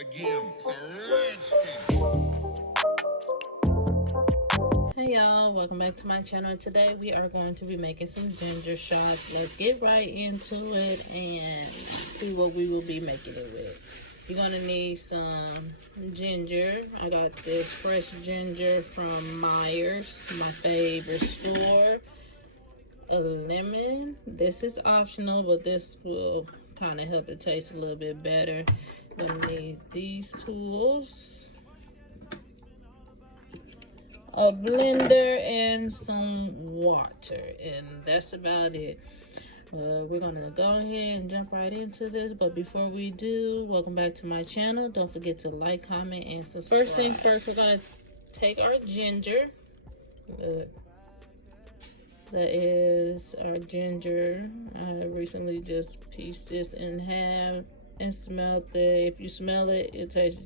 again. It's a rich thing. Hey y'all, welcome back to my channel. Today we are going to be making some ginger shots. Let's get right into it and see what we will be making it with. You're going to need some ginger. I got this fresh ginger from Myers, my favorite store. A lemon. This is optional, but this will kind of help it taste a little bit better. Gonna need these tools, a blender, and some water, and that's about it. We're gonna go ahead and jump right into this, but before we do, welcome back to my channel. Don't forget to like, comment, and subscribe. First thing first, we're gonna take our ginger. That is our ginger. I recently just pieced this in half and smelled it. If you smell it, it tastes,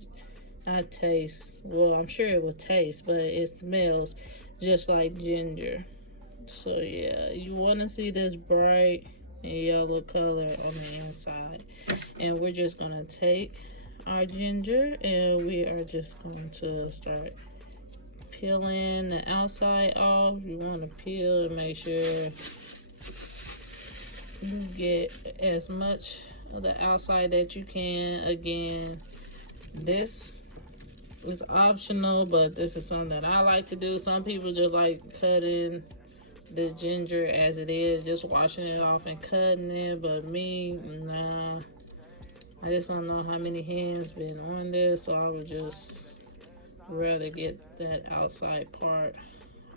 not taste, well, I'm sure it will taste, but it smells just like ginger. So yeah, you want to see this bright yellow color on the inside. And we're just going to take our ginger and we are just going to start peeling the outside off. You want to peel and make sure you get as much of the outside that you can. Again, this is optional, but this is something that I like to do. Some people just like cutting the ginger as it is, just washing it off and cutting it, but me, nah, I just don't know how many hands been on this, so I would just rather get that outside part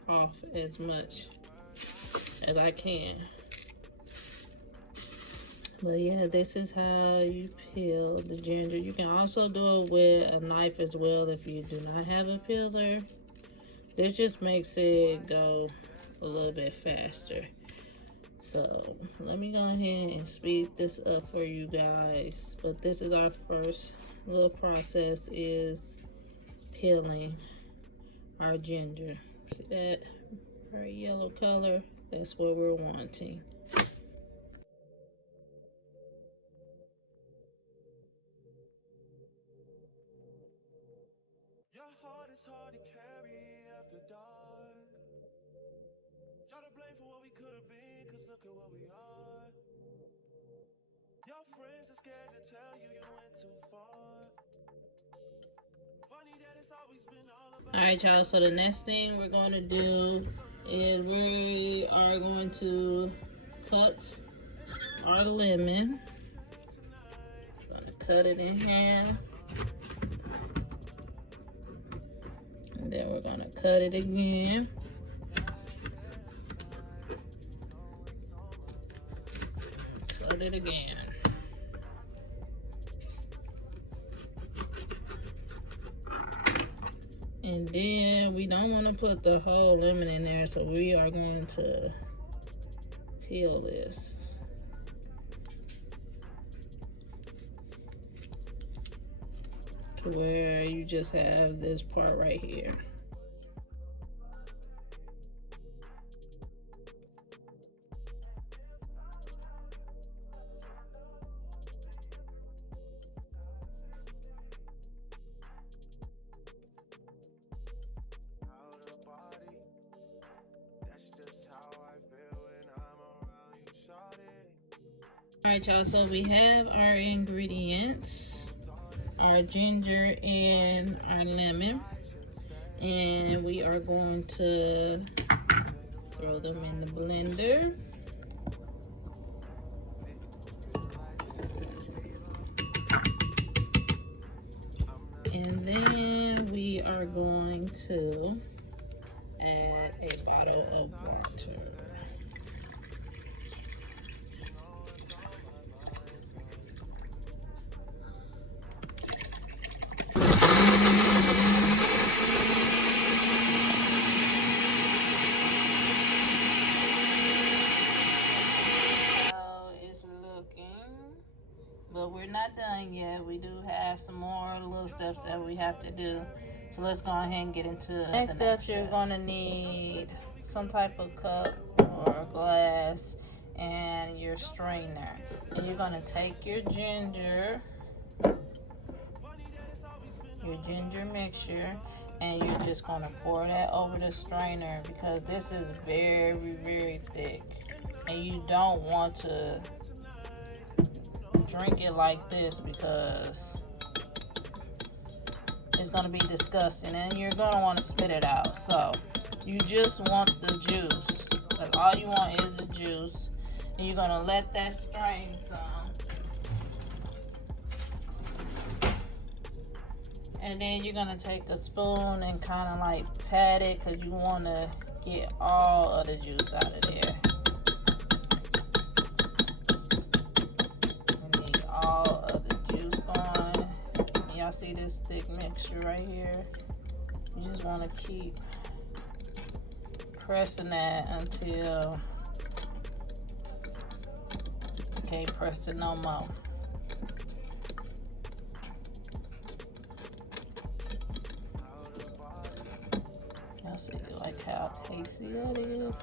off as much as I can. But yeah, this is how you peel the ginger. You can also do it with a knife as well if you do not have a peeler. This just makes it go a little bit faster. So let me go ahead and speed this up for you guys. But this is our first little process, is peeling our ginger. See that very yellow color? That's what we're wanting. Your heart is hard to carry after dark. Try to blame for what we could have been, cause look at what we are. Your friends are scared to tell you you went too far. Funny that it's always been all about. Alright y'all, so the next thing we're going to do is we are going to cut our lemon. Going to cut it in half. And then we're going to cut it again. Cut it again. And then we don't want to put the whole lemon in there, so we are going to peel this. To where you just have this part right here. Alright y'all, so we have our ingredients, our ginger and our lemon, and we are going to throw them in the blender. And then we are going to add a bottle of water. But we're not done yet. We do have some more little steps that we have to do. So let's go ahead and get into the next steps. You're going to need some type of cup or glass and your strainer. And you're going to take your ginger your ginger mixture, and you're just going to pour that over the strainer because this is very, very thick. And you don't want to drink it like this because it's going to be disgusting and you're going to want to spit it out. So you just want the juice. Like, all you want is the juice. And you're going to let that strain some. And then you're going to take a spoon and kind of like pat it because you want to get all of the juice out of there. You need all of the juice going. Y'all see this thick mixture right here? You just want to keep pressing that until you can't press it no more. Y'all see like how tasty that is?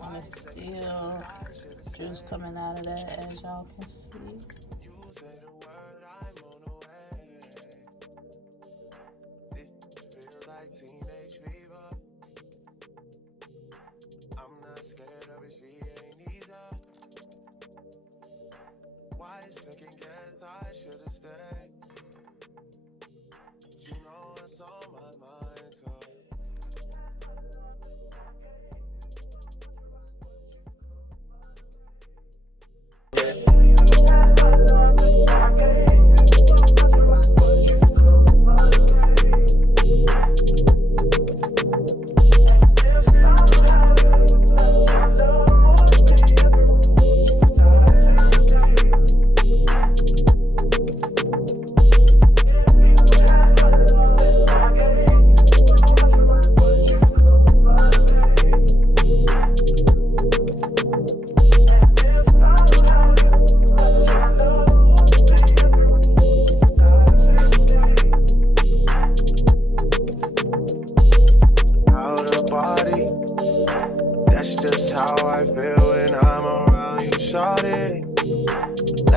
And it's still juice coming out of that, as y'all can see.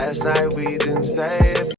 Last night we didn't stay.